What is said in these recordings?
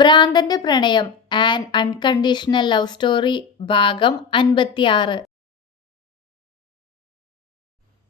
ഭ്രാന്തന്റെ പ്രണയം an unconditional love story ഭാഗം 56.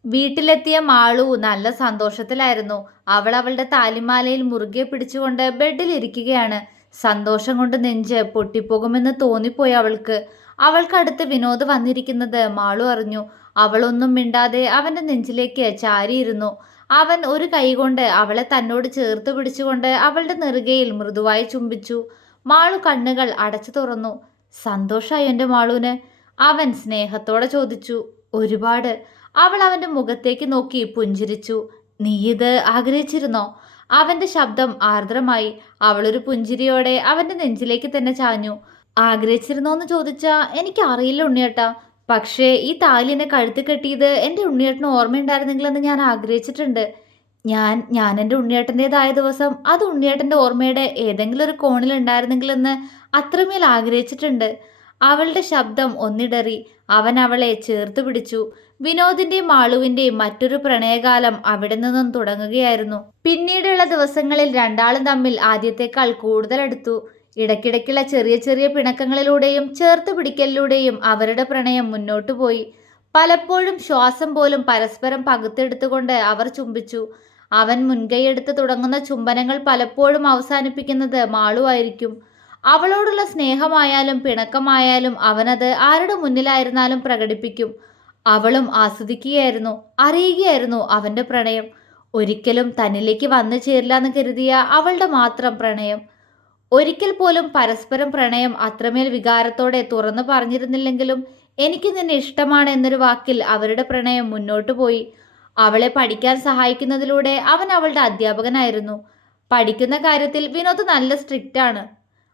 വീട്ടിലെത്തിയ മാളു നല്ല സന്തോഷത്തിലായിരുന്നു. അവൾ അവളുടെ താലിമാലയിൽ മുറുകെ പിടിച്ചുകൊണ്ട് ബെഡിൽ ഇരിക്കുകയാണ്. സന്തോഷം കൊണ്ട് നെഞ്ച് പൊട്ടിപ്പോകുമെന്ന് തോന്നിപ്പോയി അവൾക്ക്. അവൾക്കടുത്ത് വിനോദ് വന്നിരിക്കുന്നത് മാളു അറിഞ്ഞു. അവളൊന്നും മിണ്ടാതെ അവന്റെ നെഞ്ചിലേക്ക് ചാരിയിരുന്നു. അവൻ ഒരു കൈകൊണ്ട് അവളെ തന്നോട് ചേർത്ത് പിടിച്ചുകൊണ്ട് അവളുടെ നെറുകയിൽ മൃദുവായി ചുംബിച്ചു. മാളു കണ്ണുകൾ അടച്ചു തുറന്നു. സന്തോഷായി എൻ്റെ മാളുവിന്? അവൻ സ്നേഹത്തോടെ ചോദിച്ചു. ഒരുപാട്. അവൾ അവന്റെ മുഖത്തേക്ക് നോക്കി പുഞ്ചിരിച്ചു. നീ ഇത് ആഗ്രഹിച്ചിരുന്നോ? അവന്റെ ശബ്ദം ആർദ്രമായി. അവളൊരു പുഞ്ചിരിയോടെ അവന്റെ നെഞ്ചിലേക്ക് തന്നെ ചാഞ്ഞു. ആഗ്രഹിച്ചിരുന്നോന്ന് ചോദിച്ചാ എനിക്കറിയില്ല ഉണ്ണിയേട്ടാ. പക്ഷേ ഈ താലി എന്നെ കഴുത്തി കെട്ടിയത് എൻ്റെ ഉണ്ണിയേട്ടന് ഓർമ്മയുണ്ടായിരുന്നെങ്കിലെന്ന് ഞാൻ ആഗ്രഹിച്ചിട്ടുണ്ട്. ഞാൻ എൻ്റെ ഉണ്ണിയേട്ടൻ്റെതായ ദിവസം അത് ഉണ്ണിയേട്ടൻ്റെ ഓർമ്മയുടെ ഏതെങ്കിലും ഒരു കോണിൽ ഉണ്ടായിരുന്നെങ്കിലെന്ന് അത്രമേൽ ആഗ്രഹിച്ചിട്ടുണ്ട്. അവളുടെ ശബ്ദം ഒന്നിടറി. അവൻ അവളെ ചേർത്ത് പിടിച്ചു. വിനോദിന്റെയും മാളുവിന്റെയും മറ്റൊരു പ്രണയകാലം അവിടെ നിന്നും തുടങ്ങുകയായിരുന്നു. പിന്നീടുള്ള ദിവസങ്ങളിൽ രണ്ടാളും തമ്മിൽ ആദ്യത്തേക്കാൾ കൂടുതൽ അടുത്തു. ഇടയ്ക്കിടയ്ക്കുള്ള ചെറിയ ചെറിയ പിണക്കങ്ങളിലൂടെയും ചേർത്ത് പിടിക്കലിലൂടെയും അവരുടെ പ്രണയം മുന്നോട്ടു പോയി. പലപ്പോഴും ശ്വാസം പോലും പരസ്പരം പകുത്തെടുത്തുകൊണ്ട് അവർ ചുംബിച്ചു. അവൻ മുൻകൈയെടുത്ത് തുടങ്ങുന്ന ചുംബനങ്ങൾ പലപ്പോഴും അവസാനിപ്പിക്കുന്നത് മാളുവായിരിക്കും. അവളോടുള്ള സ്നേഹമായാലും പിണക്കമായാലും അവനത് ആരുടെ മുന്നിലായിരുന്നാലും പ്രകടിപ്പിക്കും. അവളും ആസ്വദിക്കുകയായിരുന്നു, അറിയുകയായിരുന്നു അവന്റെ പ്രണയം. ഒരിക്കലും തന്നിലേക്ക് വന്നു ചേരില്ല എന്ന് കരുതിയ അവളുടെ മാത്രം പ്രണയം. ഒരിക്കൽ പോലും പരസ്പരം പ്രണയം അത്രമേൽ വികാരത്തോടെ തുറന്നു പറഞ്ഞിരുന്നില്ലെങ്കിലും എനിക്ക് നിന്നെ ഇഷ്ടമാണ് എന്നൊരു വാക്കിൽ അവരുടെ പ്രണയം മുന്നോട്ടു പോയി. അവളെ പഠിക്കാൻ സഹായിക്കുന്നതിലൂടെ അവൻ അവളുടെ അധ്യാപകനായിരുന്നു. പഠിക്കുന്ന കാര്യത്തിൽ വിനോദ് നല്ല സ്ട്രിക്റ്റ് ആണ്.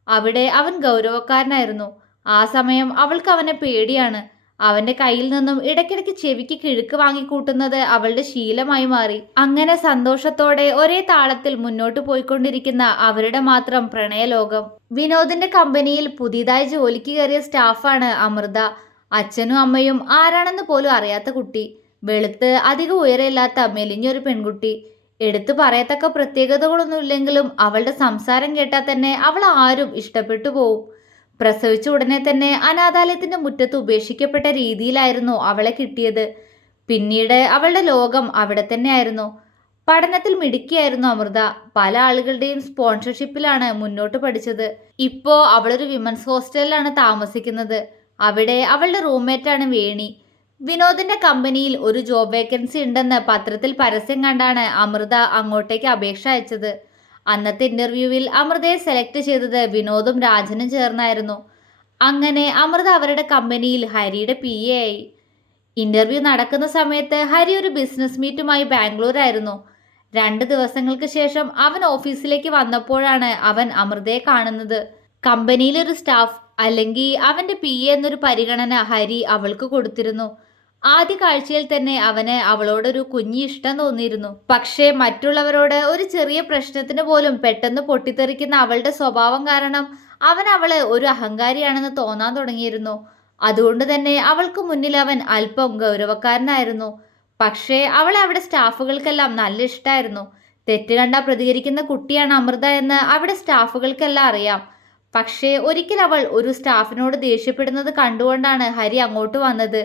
അവിടെ അവൻ ഗൗരവക്കാരനായിരുന്നു. ആ സമയം അവൾക്ക് അവനെ പേടിയാണ്. അവന്റെ കയ്യിൽ നിന്നും ഇടയ്ക്കിടയ്ക്ക് ചെവിക്ക് കിഴുക്ക് വാങ്ങിക്കൂട്ടുന്നത് അവളുടെ ശീലമായി മാറി. അങ്ങനെ സന്തോഷത്തോടെ ഒരേ താളത്തിൽ മുന്നോട്ട് പോയിക്കൊണ്ടിരിക്കുന്ന അവരുടെ മാത്രം പ്രണയലോകം. വിനോദിന്റെ കമ്പനിയിൽ പുതിയതായി ജോലിക്ക് കയറിയ സ്റ്റാഫാണ് അമൃത. അച്ഛനും അമ്മയും ആരാണെന്ന് പോലും അറിയാത്ത കുട്ടി. വെളുത്ത് അധികം ഉയരമില്ലാത്ത മെലിഞ്ഞൊരു പെൺകുട്ടി. എടുത്തു പറയത്തക്ക പ്രത്യേകതകളൊന്നുമില്ലെങ്കിലും അവളുടെ സംസാരം കേട്ടാൽ തന്നെ അവൾ ആരും ഇഷ്ടപ്പെട്ടു പോവും. പ്രസവിച്ച ഉടനെ തന്നെ അനാഥാലയത്തിന്റെ മുറ്റത്ത് ഉപേക്ഷിക്കപ്പെട്ട രീതിയിലായിരുന്നു അവളെ കിട്ടിയത്. പിന്നീട് അവളുടെ ലോകം അവിടെ തന്നെയായിരുന്നു. പഠനത്തിൽ മിടുക്കിയായിരുന്നു അമൃത. പല ആളുകളുടെയും സ്പോൺസർഷിപ്പിലാണ് മുന്നോട്ട് പഠിച്ചത്. ഇപ്പോ അവളൊരു വിമൻസ് ഹോസ്റ്റലിലാണ് താമസിക്കുന്നത്. അവിടെ അവളുടെ റൂംമേറ്റാണ് വേണി. വിനോദിന്റെ കമ്പനിയിൽ ഒരു ജോബ് വേക്കൻസി ഉണ്ടെന്ന് പത്രത്തിൽ പരസ്യം കണ്ടാണ് അമൃത അങ്ങോട്ടേക്ക് അപേക്ഷ അയച്ചത്. അന്നത്തെ ഇന്റർവ്യൂവിൽ അമൃതയെ സെലക്ട് ചെയ്തത് വിനോദും രാജനും ചേർന്നായിരുന്നു. അങ്ങനെ അമൃത അവരുടെ കമ്പനിയിൽ ഹരിയുടെ PA ആയി. ഇന്റർവ്യൂ നടക്കുന്ന സമയത്ത് ഹരി ഒരു ബിസിനസ് മീറ്റുമായി ബാംഗ്ലൂരായിരുന്നു. 2 ദിവസങ്ങൾക്ക് ശേഷം അവൻ ഓഫീസിലേക്ക് വന്നപ്പോഴാണ് അവൻ അമൃതയെ കാണുന്നത്. കമ്പനിയിലൊരു സ്റ്റാഫ് അല്ലെങ്കിൽ അവന്റെ PA എന്നൊരു പരിഗണന ഹരി അവൾക്ക് കൊടുത്തിരുന്നു. ആദ്യ കാഴ്ചയിൽ തന്നെ അവന് അവളോടൊരു കുഞ്ഞി ഇഷ്ടം തോന്നിയിരുന്നു. പക്ഷേ മറ്റുള്ളവരോട് ഒരു ചെറിയ പ്രശ്നത്തിന് പോലും പെട്ടെന്ന് പൊട്ടിത്തെറിക്കുന്ന അവളുടെ സ്വഭാവം കാരണം അവൻ അവള് ഒരു അഹങ്കാരിയാണെന്ന് തോന്നാൻ തുടങ്ങിയിരുന്നു. അതുകൊണ്ട് തന്നെ അവൾക്ക് മുന്നിൽ അവൻ അല്പം ഗൗരവക്കാരനായിരുന്നു. പക്ഷേ അവളെ അവിടെ സ്റ്റാഫുകൾക്കെല്ലാം നല്ല ഇഷ്ടമായിരുന്നു. തെറ്റ് കണ്ടാ പ്രതികരിക്കുന്ന കുട്ടിയാണ് അമൃത എന്ന് അവിടെ സ്റ്റാഫുകൾക്കെല്ലാം അറിയാം. പക്ഷേ ഒരിക്കൽ അവൾ ഒരു സ്റ്റാഫിനോട് ദേഷ്യപ്പെടുന്നത് കണ്ടുകൊണ്ടാണ് ഹരി അങ്ങോട്ട് വന്നത്.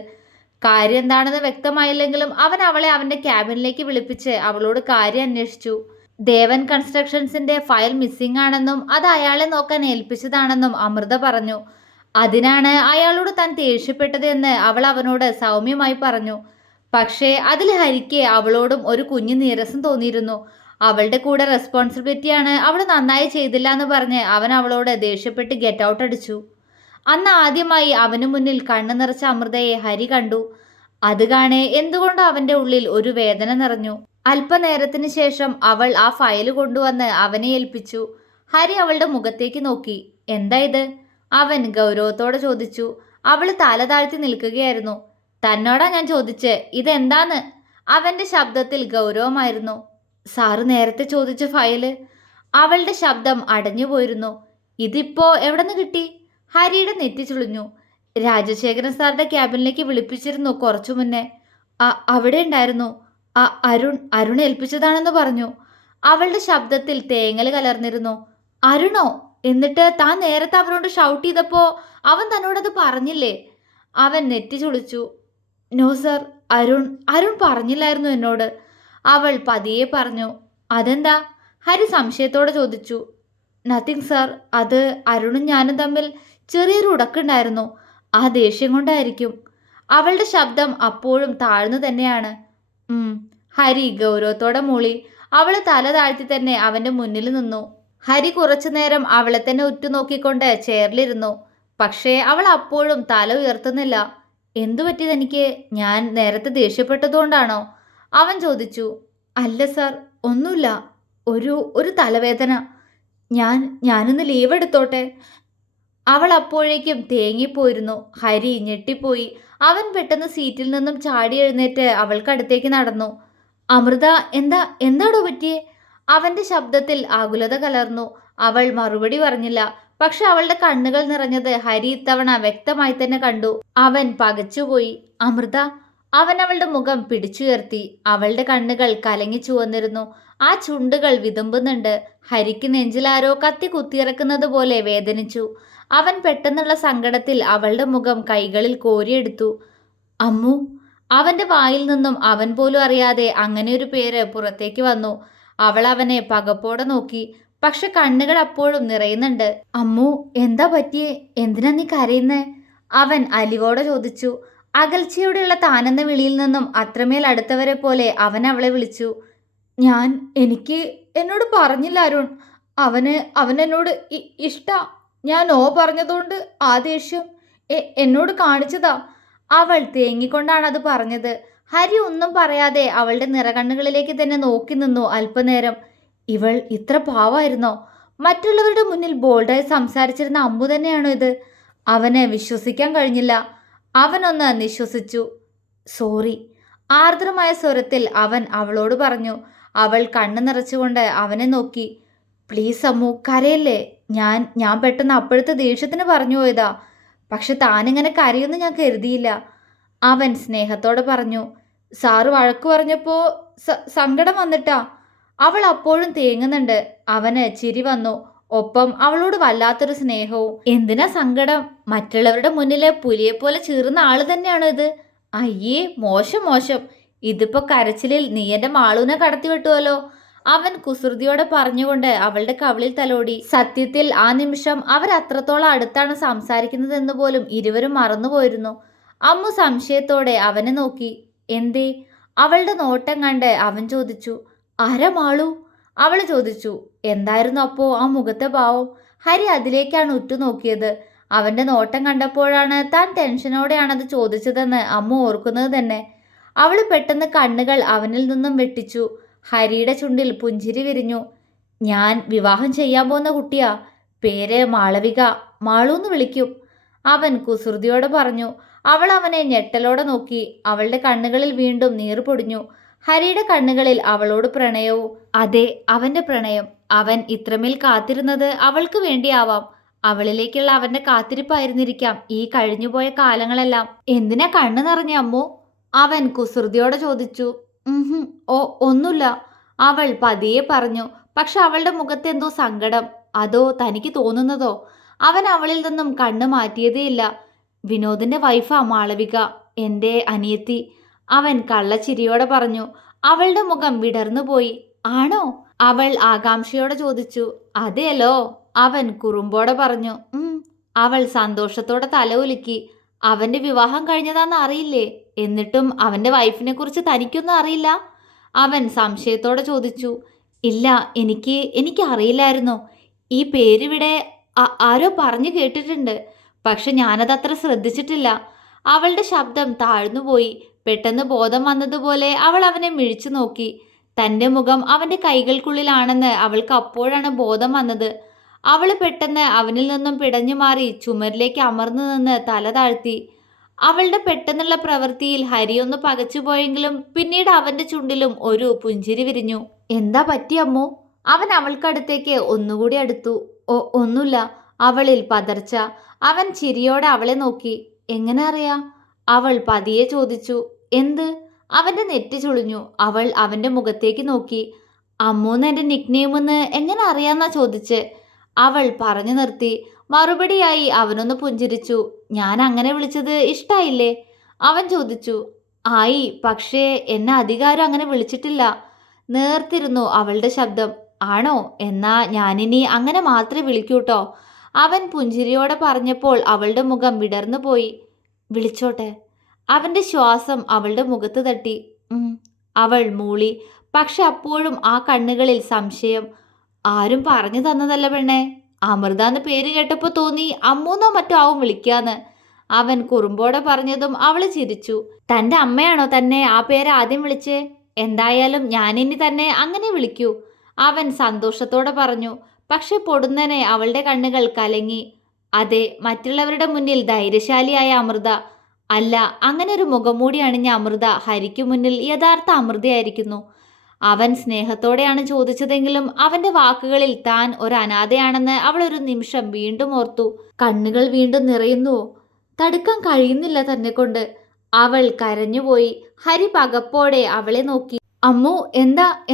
കാര്യം എന്താണെന്ന് വ്യക്തമായില്ലെങ്കിലും അവൻ അവളെ അവന്റെ ക്യാബിനിലേക്ക് വിളിപ്പിച്ച് അവളോട് കാര്യം അന്വേഷിച്ചു. ദേവൻ കൺസ്ട്രക്ഷൻസിന്റെ ഫയൽ മിസ്സിംഗ് ആണെന്നും അത് അയാളെ നോക്കാൻ ഏൽപ്പിച്ചതാണെന്നും അമൃത പറഞ്ഞു. അതിനാണ് അയാളോട് താൻ ദേഷ്യപ്പെട്ടത് എന്ന് അവൾ അവനോട് സൗമ്യമായി പറഞ്ഞു. പക്ഷേ അതിൽ ഹരിക്ക് അവളോടും ഒരു കുഞ്ഞു നീരസം തോന്നിയിരുന്നു. അവളുടെ കൂടെ റെസ്പോൺസിബിലിറ്റിയാണ് അവൾ നന്നായി ചെയ്തില്ല എന്ന് പറഞ്ഞ് അവൻ അവളോട് ദേഷ്യപ്പെട്ട് ഗെറ്റ് ഔട്ട് അടിച്ചു. അന്ന് ആദ്യമായി അവനു മുന്നിൽ കണ്ണു നിറച്ച അമൃതയെ ഹരി കണ്ടു. അത് കാണെ എന്തുകൊണ്ടോ അവന്റെ ഉള്ളിൽ ഒരു വേദന നിറഞ്ഞു. അല്പനേരത്തിന് ശേഷം അവൾ ആ ഫയൽ കൊണ്ടുവന്ന് അവനെ ഏൽപ്പിച്ചു. ഹരി അവളുടെ മുഖത്തേക്ക് നോക്കി. എന്താ ഇത്? അവൻ ഗൗരവത്തോടെ ചോദിച്ചു. അവള് തല താഴ്ത്തി നിൽക്കുകയായിരുന്നു. തന്നോടാ ഞാൻ ചോദിച്ചേ, ഇതെന്താന്ന്? അവന്റെ ശബ്ദത്തിൽ ഗൗരവമായിരുന്നു. സാറ് നേരത്തെ ചോദിച്ച ഫയല്. അവളുടെ ശബ്ദം അടഞ്ഞു പോയിരുന്നു. ഇതിപ്പോ എവിടെ നിന്ന് കിട്ടി? ഹരിയുടെ നെറ്റി ചുളിഞ്ഞു. രാജശേഖരൻ സാറിന്റെ ക്യാബിനിലേക്ക് വിളിപ്പിച്ചിരുന്നു കുറച്ചു മുന്നേ. അവിടെ ഉണ്ടായിരുന്നു. അരുൺ ഏൽപ്പിച്ചതാണെന്ന് പറഞ്ഞു. അവളുടെ ശബ്ദത്തിൽ തേങ്ങൽ കലർന്നിരുന്നു. അരുണോ? എന്നിട്ട് താൻ നേരത്തെ അവനോട് ഷൗട്ട് ചെയ്തപ്പോ അവൻ തന്നോടത് പറഞ്ഞില്ലേ? അവൻ നെറ്റി ചുളിച്ചു. നോ സർ, അരുൺ അരുൺ പറഞ്ഞില്ലായിരുന്നു എന്നോട്. അവൾ പതിയെ പറഞ്ഞു. അതെന്താ? ഹരി സംശയത്തോടെ ചോദിച്ചു. നത്തിങ് സർ, അത് അരുണും ഞാനും തമ്മിൽ ചെറിയൊരു ഉടക്കുണ്ടായിരുന്നു. ആ ദേഷ്യം കൊണ്ടായിരിക്കും. അവളുടെ ശബ്ദം അപ്പോഴും താഴ്ന്നു തന്നെയാണ്. ഹരി ഗൗരവത്തോടെ മൂളി. അവള് തല താഴ്ത്തി തന്നെ അവന്റെ മുന്നിൽ നിന്നു. ഹരി കുറച്ചു നേരം അവളെ തന്നെ ഉറ്റുനോക്കിക്കൊണ്ട് ചെയറിലിരുന്നു. പക്ഷേ അവൾ അപ്പോഴും തല ഉയർത്തുന്നില്ല. എന്തു പറ്റി തനിക്ക്? ഞാൻ നേരത്തെ ദേഷ്യപ്പെട്ടതുകൊണ്ടാണോ? അവൻ ചോദിച്ചു. അല്ല സർ, ഒന്നുമില്ല. ഒരു തലവേദന. ഞാനൊന്ന് ലീവ് എടുത്തോട്ടെ? അവൾ അപ്പോഴേക്കും തേങ്ങിപ്പോയിരുന്നു. ഹരി ഞെട്ടിപ്പോയി. അവൻ പെട്ടെന്ന് സീറ്റിൽ നിന്നും ചാടി എഴുന്നേറ്റ് അവൾക്കടുത്തേക്ക് നടന്നു. അമൃത, എന്താടോ പറ്റിയേ? അവന്റെ ശബ്ദത്തിൽ ആകുലത കലർന്നു. അവൾ മറുപടി പറഞ്ഞില്ല. പക്ഷെ അവളുടെ കണ്ണുകൾ നിറഞ്ഞത് ഹരി ഇത്തവണ വ്യക്തമായി തന്നെ കണ്ടു. അവൻ പകച്ചുപോയി. അമൃത. അവൻ അവളുടെ മുഖം പിടിച്ചുയർത്തി. അവളുടെ കണ്ണുകൾ കലങ്ങി ചുവന്നിരുന്നു. ആ ചുണ്ടുകൾ വിതുമ്പുന്നുണ്ട്. ഹരിക്ക് നെഞ്ചിലാരോ കത്തി കുത്തിയിറക്കുന്നത് പോലെ വേദനിച്ചു. അവൻ പെട്ടെന്നുള്ള സങ്കടത്തിൽ അവളുടെ മുഖം കൈകളിൽ കോരിയെടുത്തു. അമ്മു. അവന്റെ വായിൽ നിന്നും അവൻ പോലും അറിയാതെ അങ്ങനെയൊരു പേര് പുറത്തേക്ക് വന്നു. അവൾ അവനെ പകപ്പോടെ നോക്കി. പക്ഷെ കണ്ണുകൾ അപ്പോഴും നിറയുന്നുണ്ട്. അമ്മു, എന്താ പറ്റിയേ? എന്തിനാ നീ കരയുന്നേ? അവൻ അലിവോടെ ചോദിച്ചു. അകൽച്ചയോടെയുള്ള താനെന്ന വിളിയിൽ നിന്നും അത്രമേൽ അടുത്തവരെ പോലെ അവൻ അവളെ വിളിച്ചു. എനിക്ക് എന്നോട് പറഞ്ഞില്ല അരുൺ. അവനെന്നോട് ഇഷ്ടാ. ഞാൻ ഓ പറഞ്ഞതുകൊണ്ട് ആ ദേഷ്യം എന്നോട് കാണിച്ചതാ. അവൾ തേങ്ങിക്കൊണ്ടാണ് അത് പറഞ്ഞത്. ഹരി ഒന്നും പറയാതെ അവളുടെ നിറകണ്ണുകളിലേക്ക് തന്നെ നോക്കി നിന്നു അല്പനേരം. ഇവൾ ഇത്ര പാവായിരുന്നോ? മറ്റുള്ളവരുടെ മുന്നിൽ ബോൾഡായി സംസാരിച്ചിരുന്ന അമ്മു തന്നെയാണോ ഇത്? അവന് വിശ്വസിക്കാൻ കഴിഞ്ഞില്ല. അവനൊന്ന് നിശ്വസിച്ചു. സോറി. ആർദ്രമായ സ്വരത്തിൽ അവൻ അവളോട് പറഞ്ഞു. അവൾ കണ്ണു നിറച്ചുകൊണ്ട് അവനെ നോക്കി. പ്ലീസ് അമ്മു, കരയല്ലേ. ഞാൻ പെട്ടെന്ന് അപ്പോഴത്തെ ദേഷ്യത്തിന് പറഞ്ഞു പോയതാ. പക്ഷെ താനിങ്ങനെ കരയൊന്നും ഞാൻ കരുതിയില്ല. അവൻ സ്നേഹത്തോടെ പറഞ്ഞു. സാറ് വഴക്കു പറഞ്ഞപ്പോ സങ്കടം വന്നിട്ടാ. അവൾ അപ്പോഴും തേങ്ങുന്നുണ്ട്. അവന് ചിരി വന്നു. ഒപ്പം അവളോട് വല്ലാത്തൊരു സ്നേഹവും. എന്തിനാ സങ്കടം? മറ്റുള്ളവരുടെ മുന്നിലെ പുലിയെപ്പോലെ ചീറുന്ന ആള് തന്നെയാണോ ഇത്? അയ്യേ, മോശം മോശം. ഇതിപ്പോ കരച്ചിലിൽ നീ എന്റെ മാളൂനെ കടത്തി വിട്ടുവല്ലോ. അവൻ കുസൃതിയോടെ പറഞ്ഞുകൊണ്ട് അവളുടെ കവിളിൽ തലോടി. സത്യത്തിൽ ആ നിമിഷം അവരത്രത്തോളം അടുത്താണ് സംസാരിക്കുന്നതെന്ന് പോലും ഇരുവരും മറന്നുപോയിരുന്നു. അമ്മു സംശയത്തോടെ അവനെ നോക്കി. എന്തേ? അവളുടെ നോട്ടം കണ്ട് അവൻ ചോദിച്ചു. ആരാ മാളു? അവൾ ചോദിച്ചു. എന്തായിരുന്നു അപ്പോ ആ മുഖത്തെ ഭാവം? ഹരി അതിലേക്കാണ് ഉറ്റുനോക്കിയത്. അവന്റെ നോട്ടം കണ്ടപ്പോഴാണ് താൻ ടെൻഷനോടെയാണത് ചോദിച്ചതെന്ന് അമ്മു ഓർക്കുന്നത് തന്നെ. അവൾ പെട്ടെന്ന് കണ്ണുകൾ അവനിൽ നിന്നും വെട്ടിച്ചു. ഹരിയുടെ ചുണ്ടിൽ പുഞ്ചിരി വിരിഞ്ഞു. ഞാൻ വിവാഹം ചെയ്യാൻ പോകുന്ന കുട്ടിയാ. പേര് മാളവിക. മാളൂന്ന് വിളിക്കും. അവൻ കുസൃതിയോടെ പറഞ്ഞു. അവൾ അവനെ ഞെട്ടലോടെ നോക്കി. അവളുടെ കണ്ണുകളിൽ വീണ്ടും നീർ പൊടിഞ്ഞു. ഹരിയുടെ കണ്ണുകളിൽ അവളോട് പ്രണയവും. അതെ, അവന്റെ പ്രണയം. അവൻ ഇത്രമേൽ കാത്തിരുന്നത് അവൾക്ക് വേണ്ടിയാവാം. അവളിലേക്കുള്ള അവന്റെ കാത്തിരിപ്പായിരുന്നിരിക്കാം ഈ കഴിഞ്ഞുപോയ കാലങ്ങളെല്ലാം. എന്തിനാ കണ്ണു നിറഞ്ഞ അമ്മു? അവൻ കുസൃതിയോടെ ചോദിച്ചു. ഓ, ഒന്നുമില്ല. അവൾ പതിയെ പറഞ്ഞു. പക്ഷെ അവളുടെ മുഖത്ത് എന്തോ സങ്കടം. അതോ തനിക്ക് തോന്നുന്നതോ? അവൻ അവളിൽ നിന്നും കണ്ണു മാറ്റിയതേയില്ല. വിനോദിന്റെ വൈഫാ മാളവിക, എൻ്റെ അനിയത്തി. അവൻ കള്ളച്ചിരിയോടെ പറഞ്ഞു. അവളുടെ മുഖം വിടർന്നുപോയി. ആണോ? അവൾ ആകാംക്ഷയോടെ ചോദിച്ചു. അതെയല്ലോ. അവൻ കുറുമ്പോടെ പറഞ്ഞു. അവൾ സന്തോഷത്തോടെ തല ഉലുക്കി. അവന്റെ വിവാഹം കഴിഞ്ഞതാന്ന് അറിയില്ലേ? എന്നിട്ടും അവന്റെ വൈഫിനെ കുറിച്ച് തനിക്കൊന്നും അറിയില്ല? അവൻ സംശയത്തോടെ ചോദിച്ചു. ഇല്ല, എനിക്ക് അറിയില്ലായിരുന്നു. ഈ പേരിവിടെ ആരോ പറഞ്ഞു കേട്ടിട്ടുണ്ട്. പക്ഷെ ഞാനതത്ര ശ്രദ്ധിച്ചിട്ടില്ല. അവളുടെ ശബ്ദം താഴ്ന്നുപോയി. പെട്ടെന്ന് ബോധം വന്നതുപോലെ അവൾ അവനെ മിഴിച്ചു നോക്കി. തൻ്റെ മുഖം അവൻ്റെ കൈകൾക്കുള്ളിലാണെന്ന് അവൾക്ക് അപ്പോഴാണ് ബോധം വന്നത്. അവൾ പെട്ടെന്ന് അവനിൽ നിന്നും പിടഞ്ഞു മാറി ചുമരിലേക്ക് അമർന്നു നിന്ന് തല താഴ്ത്തി. അവളുടെ പെട്ടെന്നുള്ള പ്രവൃത്തിയിൽ ഹരിയൊന്ന് പകച്ചുപോയെങ്കിലും പിന്നീട് അവന്റെ ചുണ്ടിലും ഒരു പുഞ്ചിരി വിരിഞ്ഞു. എന്താ പറ്റിയമ്മോ? അവൻ അവൾക്കടുത്തേക്ക് ഒന്നുകൂടി അടുത്തു. ഒന്നുമില്ല. അവളിൽ പതർച്ച. അവൻ ചിരിയോടെ അവളെ നോക്കി. എങ്ങനെ അറിയാം? അവൾ പതിയെ ചോദിച്ചു. എന്ത്? അവന്റെ നെറ്റി ചുളിഞ്ഞു. അവൾ അവന്റെ മുഖത്തേക്ക് നോക്കി. അമ്മൂന്ന് എൻ്റെ നിക്നെയിമെന്ന് എങ്ങനെ അറിയാന്നാ ചോദിച്ച്. അവൾ പറഞ്ഞു നിർത്തി. മറുപടിയായി അവനൊന്ന് പുഞ്ചിരിച്ചു. ഞാൻ അങ്ങനെ വിളിച്ചത് ഇഷ്ടായില്ലേ? അവൻ ചോദിച്ചു. ആയി, പക്ഷേ എന്നെ അധികാരം അങ്ങനെ വിളിച്ചിട്ടില്ല. നേർത്തിരുന്നു അവളുടെ ശബ്ദം. ആണോ? എന്നാ ഞാനിനി അങ്ങനെ മാത്രമേ വിളിക്കൂട്ടോ. അവൻ പുഞ്ചിരിയോടെ പറഞ്ഞപ്പോൾ അവളുടെ മുഖം വിടർന്നു പോയി. വിളിച്ചോട്ടെ. അവന്റെ ശ്വാസം അവളുടെ മുഖത്ത് തട്ടി. അവൾ മൂളി. പക്ഷെ അപ്പോഴും ആ കണ്ണുകളിൽ സംശയം. ആരും പറഞ്ഞു തന്നതല്ല പെണ്ണെ. അമൃതാന്ന് പേര് കേട്ടപ്പോ തോന്നി അമ്മൂന്നോ മറ്റോ ആവും വിളിക്കാന്ന്. അവൻ കുറുമ്പോടെ പറഞ്ഞതും അവള് ചിരിച്ചു. തന്റെ അമ്മയാണോ തന്നെ ആ പേര് ആദ്യം വിളിച്ചേ? എന്തായാലും ഞാനിനി തന്നെ അങ്ങനെ വിളിക്കൂ, അവൻ സന്തോഷത്തോടെ പറഞ്ഞു. പക്ഷെ പൊടുന്നനെ അവളുടെ കണ്ണുകൾ കലങ്ങി. അതെ, മറ്റുള്ളവരുടെ മുന്നിൽ ധൈര്യശാലിയായ അമൃത അല്ല, അങ്ങനെ ഒരു മുഖംമൂടി അണിഞ്ഞ അമൃത ഹരിക്കു മുന്നിൽ യഥാർത്ഥ അമൃതയായിരിക്കുന്നു. അവൻ സ്നേഹത്തോടെയാണ് ചോദിച്ചതെങ്കിലും അവന്റെ വാക്കുകളിൽ താൻ ഒരു അനാഥയാണെന്ന് അവൾ ഒരു നിമിഷം വീണ്ടും ഓർത്തു. കണ്ണുകൾ വീണ്ടും നിറയുന്നുവോ? തടുക്കാൻ കഴിയുന്നില്ല തന്നെ കൊണ്ട്. അവൾ കരഞ്ഞുപോയി. ഹരി പകപ്പോടെ അവളെ നോക്കി. അമ്മു,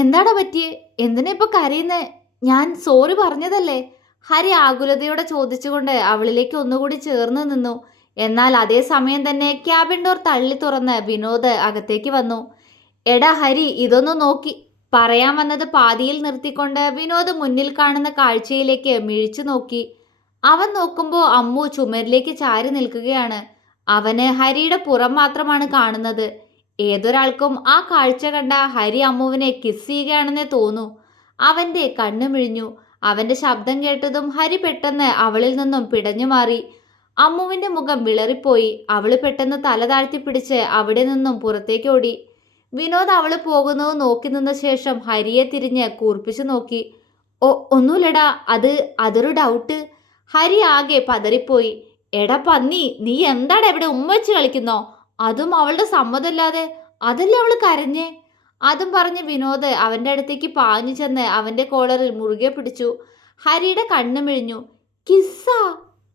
എന്താടാ പറ്റിയേ? എന്തിനാ ഇപ്പൊ കരയുന്നേ? ഞാൻ സോറി പറഞ്ഞതല്ലേ? ഹരി ആകുലതയോടെ ചോദിച്ചുകൊണ്ട് അവളിലേക്ക് ഒന്നുകൂടി ചേർന്ന് നിന്നു. എന്നാൽ അതേ സമയം തന്നെ ക്യാബിൻ ഡോർ തള്ളി തുറന്ന് വിനോദ് അകത്തേക്ക് വന്നു. എടാ ഹരി, ഇതൊന്നു നോക്കി. പറയാൻ വന്നത് പാതിയിൽ നിർത്തിക്കൊണ്ട് വിനോദ് മുന്നിൽ കാണുന്ന കാഴ്ചയിലേക്ക് മിഴിച്ചു നോക്കി. അവൻ നോക്കുമ്പോൾ അമ്മു ചുമരിലേക്ക് ചാരി നിൽക്കുകയാണ്. അവന് ഹരിയുടെ പുറം മാത്രമാണ് കാണുന്നത്. ഏതൊരാൾക്കും ആ കാഴ്ച കണ്ട ഹരി അമ്മുവിനെ കിസ് ചെയ്യുകയാണെന്നേ തോന്നൂ. അവന്റെ കണ്ണു മിഴിഞ്ഞു. അവന്റെ ശബ്ദം കേട്ടതും ഹരി പെട്ടെന്ന് അവളിൽ നിന്നും പിടഞ്ഞു മാറി. അമ്മുവിന്റെ മുഖം വിളറിപ്പോയി. അവള് പെട്ടെന്ന് തല താഴ്ത്തി പിടിച്ച് അവിടെ നിന്നും പുറത്തേക്ക് ഓടി. വിനോദ് അവള് പോകുന്നത് നോക്കി നിന്ന ശേഷം ഹരിയെ തിരിഞ്ഞ് കൂർപ്പിച്ചു നോക്കി. ഒന്നുമില്ലടാ, അതൊരു ഡൗട്ട്. ഹരി ആകെ പതറിപ്പോയി. എടാ പന്നി, നീ എന്താണ് എവിടെ ഉമ്മച്ച് കളിക്കുന്നോ? അതും അവളുടെ സമ്മതമില്ലാതെ. അതല്ലേ അവള് കരഞ്ഞേ? അതും പറഞ്ഞ് വിനോദ് അവന്റെ അടുത്തേക്ക് പാഞ്ഞു ചെന്ന് അവന്റെ കോളറിൽ മുറുകെ പിടിച്ചു. ഹരിയുടെ കണ്ണു മിഴിഞ്ഞു. കിസ്സാ?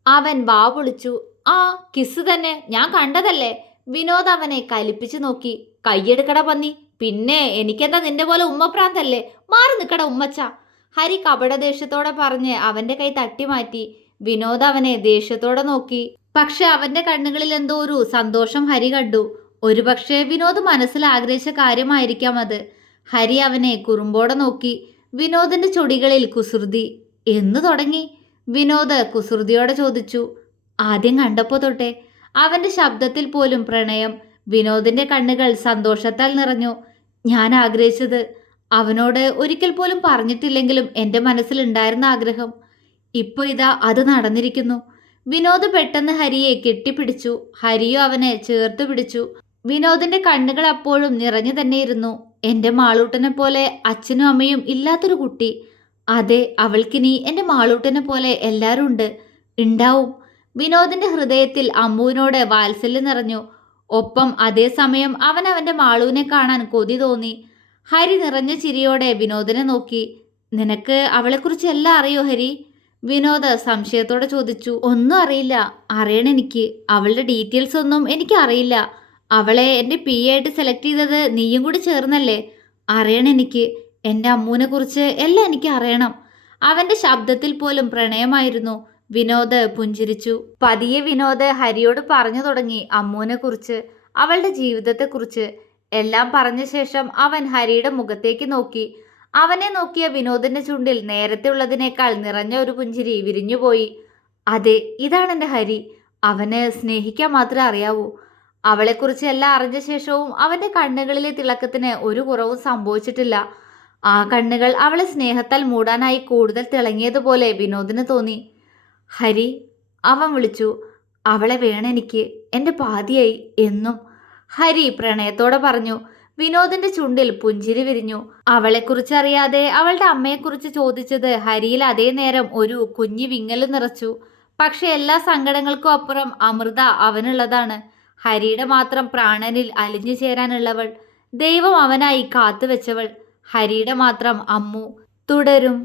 അവൻ വാ പൊളിച്ചു. ആ, കിസ് തന്നെ, ഞാൻ കണ്ടതല്ലേ. വിനോദ് അവനെ കലിപ്പിച്ചു നോക്കി. കയ്യെടുക്കട പന്നി. പിന്നെ എനിക്കെന്താ നിന്റെ പോലെ ഉമ്മപ്രാന്തല്ലേ? മാറി നിക്കട ഉമ്മച്ച. ഹരി കപടദേഷ്യത്തോടെ പറഞ്ഞ് അവന്റെ കൈ തട്ടി മാറ്റി. വിനോദ് അവനെ ദേഷ്യത്തോടെ നോക്കി. പക്ഷെ അവന്റെ കണ്ണുകളിൽ എന്തോ ഒരു സന്തോഷം ഹരി കണ്ടു. ഒരുപക്ഷെ വിനോദ് മനസ്സിൽ ആഗ്രഹിച്ച കാര്യമായിരിക്കാം അത്. ഹരി അവനെ കുറുമ്പോടെ നോക്കി. വിനോദിന്റെ ചൊടികളിൽ കുസൃതി. എന്ന് തുടങ്ങി? വിനോദ് കുസൃതിയോടെ ചോദിച്ചു. ആദ്യം കണ്ടപ്പോ തൊട്ടേ. അവന്റെ ശബ്ദത്തിൽ പോലും പ്രണയം. വിനോദിന്റെ കണ്ണുകൾ സന്തോഷത്താൽ നിറഞ്ഞു. ഞാൻ ആഗ്രഹിച്ചത് അവനോട് ഒരിക്കൽ പോലും പറഞ്ഞിട്ടില്ലെങ്കിലും എൻ്റെ മനസ്സിലുണ്ടായിരുന്ന ആഗ്രഹം ഇപ്പൊ ഇതാ അത് നടന്നിരിക്കുന്നു. വിനോദ് പെട്ടെന്ന് ഹരിയെ കെട്ടിപ്പിടിച്ചു. ഹരിയോ അവനെ ചേർത്ത് പിടിച്ചു. വിനോദിന്റെ കണ്ണുകൾ അപ്പോഴും നിറഞ്ഞു തന്നെയിരുന്നു. എൻ്റെ മാളൂട്ടനെ പോലെ അച്ഛനും അമ്മയും ഇല്ലാത്തൊരു കുട്ടി. അതെ, അവൾക്കിനി എൻ്റെ മാളൂട്ടനെ പോലെ എല്ലാവരും ഉണ്ടാവും. വിനോദിന്റെ ഹൃദയത്തിൽ അമ്മുവിനോട് വാത്സല്യം നിറഞ്ഞു. ഒപ്പം അതേസമയം അവൻ അവന്റെ മാളുവിനെ കാണാൻ കൊതി തോന്നി. ഹരി നിറഞ്ഞ ചിരിയോടെ വിനോദിനെ നോക്കി. നിനക്ക് അവളെക്കുറിച്ച് എല്ലാം അറിയോ ഹരി? വിനോദ് സംശയത്തോടെ ചോദിച്ചു. ഒന്നും അറിയില്ല. അറിയണെനിക്ക്. അവളുടെ ഡീറ്റെയിൽസ് ഒന്നും എനിക്ക് അറിയില്ല. അവളെ എൻ്റെ പി ആയിട്ട് സെലക്ട് ചെയ്തത് നീയും കൂടി ചേർന്നല്ലേ? അറിയണെനിക്ക്. എൻ്റെ അമ്മൂനെ കുറിച്ച് എല്ലാം എനിക്ക് അറിയണം. അവന്റെ ശബ്ദത്തിൽ പോലും പ്രണയമായിരുന്നു. വിനോദ് പുഞ്ചിരിച്ചു. പതിയെ വിനോദ് ഹരിയോട് പറഞ്ഞു തുടങ്ങി അമ്മൂനെ കുറിച്ച്, അവളുടെ ജീവിതത്തെക്കുറിച്ച്. എല്ലാം പറഞ്ഞ ശേഷം അവൻ ഹരിയുടെ മുഖത്തേക്ക് നോക്കി. അവനെ നോക്കിയ വിനോദിന്റെ ചുണ്ടിൽ നേരത്തെ ഉള്ളതിനേക്കാൾ നിറഞ്ഞ ഒരു പുഞ്ചിരി വിരിഞ്ഞുപോയി. അതെ, ഇതാണ് എൻ്റെ ഹരി. അവന് സ്നേഹിക്കാൻ മാത്രമേ അറിയാവൂ. അവളെക്കുറിച്ച് എല്ലാം അറിഞ്ഞ ശേഷവും അവന്റെ കണ്ണുകളിലെ തിളക്കത്തിന് ഒരു കുറവും സംഭവിച്ചിട്ടില്ല. ആ കണ്ണുകൾ അവളെ സ്നേഹത്താൽ മൂടാനായി കൂടുതൽ തിളങ്ങിയതുപോലെ വിനോദിന് തോന്നി. ഹരി, അവൻ വിളിച്ചു. അവളെ വേണമെനിക്ക്, എൻ്റെ പാതിയായി എന്നും. ഹരി പ്രണയത്തോടെ പറഞ്ഞു. വിനോദിന്റെ ചുണ്ടിൽ പുഞ്ചിരി വിരിഞ്ഞു. അവളെക്കുറിച്ച് അറിയാതെ അവളുടെ അമ്മയെക്കുറിച്ച് ചോദിച്ചത് ഹരിയിൽ അതേ നേരം ഒരു കുഞ്ഞു വിങ്ങൽ നിറച്ചു. പക്ഷെ എല്ലാ സങ്കടങ്ങൾക്കും അപ്പുറം അമൃത അവനുള്ളതാണ്. ഹരിയുടെ മാത്രം പ്രാണനിൽ അലിഞ്ഞു ചേരാനുള്ളവൾ. ദൈവം അവനായി കാത്തുവെച്ചവൾ. ഹരിയുടെ മാത്രം അമ്മു. തുടരും.